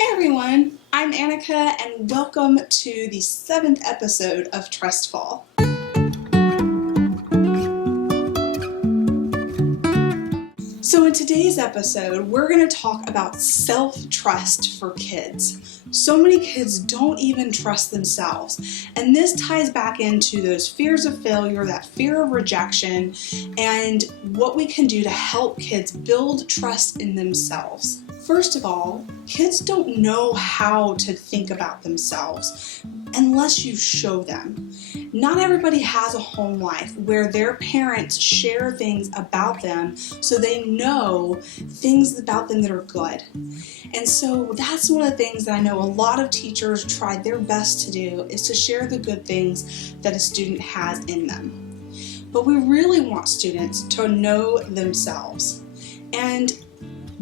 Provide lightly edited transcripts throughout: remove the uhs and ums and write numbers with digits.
Hey everyone, I'm Annika and welcome to the 7th episode of Trust Fall. So in today's episode, we're going to talk about self-trust for kids. So many kids don't even trust themselves, and this ties back into those fears of failure, that fear of rejection, and what we can do to help kids build trust in themselves. First of all, kids don't know how to think about themselves unless you show them. Not everybody has a home life where their parents share things about them so they know things about them that are good. And so that's one of the things that I know a lot of teachers try their best to do, is to share the good things that a student has in them. But we really want students to know themselves. And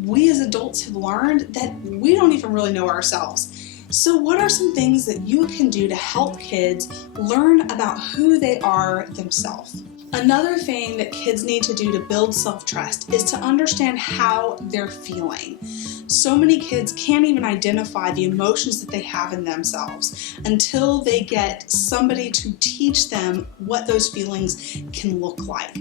we as adults have learned that we don't even really know ourselves. So what are some things that you can do to help kids learn about who they are themselves? Another thing that kids need to do to build self-trust is to understand how they're feeling. So many kids can't even identify the emotions that they have in themselves until they get somebody to teach them what those feelings can look like.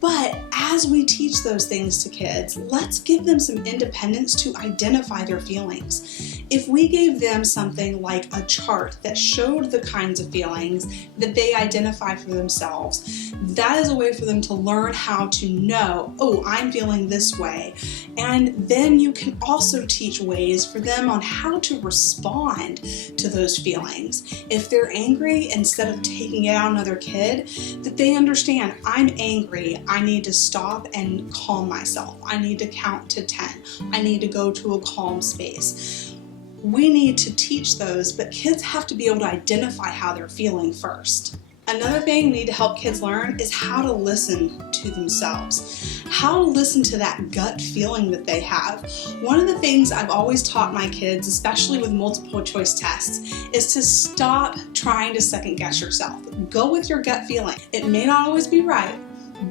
But as we teach those things to kids, let's give them some independence to identify their feelings. If we gave them something like a chart that showed the kinds of feelings that they identify for themselves, that is a way for them to learn how to know, oh, I'm feeling this way. And then you can also teach ways for them on how to respond to those feelings. If they're angry, instead of taking it out on another kid, that they understand, I'm angry, I need to stop and calm myself. I need to count to 10. I need to go to a calm space. We need to teach those, but kids have to be able to identify how they're feeling first. Another thing we need to help kids learn is how to listen to themselves, how to listen to that gut feeling that they have. One of the things I've always taught my kids, especially with multiple choice tests, is to stop trying to second guess yourself. Go with your gut feeling. It may not always be right,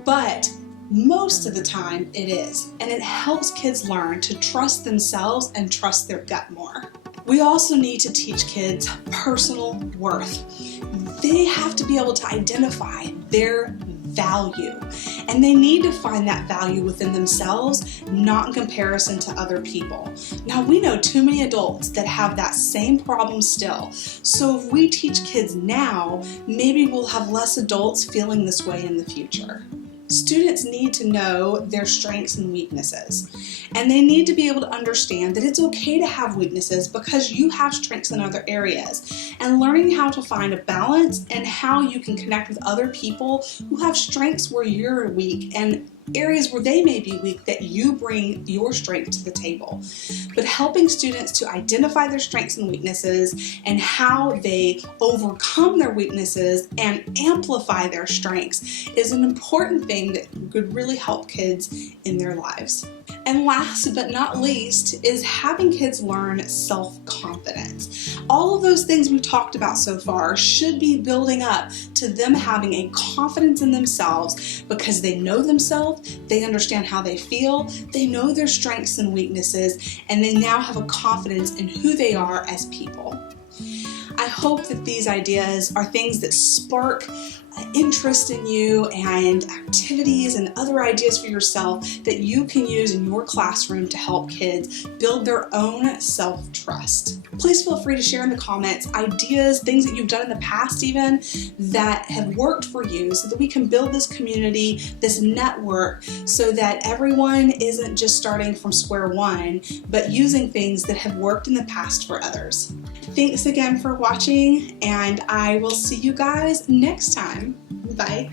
but most of the time it is, and it helps kids learn to trust themselves and trust their gut more. We also need to teach kids personal worth. They have to be able to identify their value, and they need to find that value within themselves, not in comparison to other people. Now, we know too many adults that have that same problem still, so if we teach kids now, maybe we'll have less adults feeling this way in the future. Students need to know their strengths and weaknesses, and they need to be able to understand that it's okay to have weaknesses because you have strengths in other areas, and learning how to find a balance and how you can connect with other people who have strengths where you're weak and areas where they may be weak, that you bring your strength to the table. But helping students to identify their strengths and weaknesses and how they overcome their weaknesses and amplify their strengths is an important thing that could really help kids in their lives. And last but not least is having kids learn self-confidence. All of those things we've talked about so far should be building up to them having a confidence in themselves because they know themselves, they understand how they feel, they know their strengths and weaknesses, and they now have a confidence in who they are as people. I hope that these ideas are things that spark interest in you and activities and other ideas for yourself that you can use in your classroom to help kids build their own self-trust. Please feel free to share in the comments ideas, things that you've done in the past even, that have worked for you so that we can build this community, this network, so that everyone isn't just starting from square one, but using things that have worked in the past for others. Thanks again for watching, and I will see you guys next time. Bye.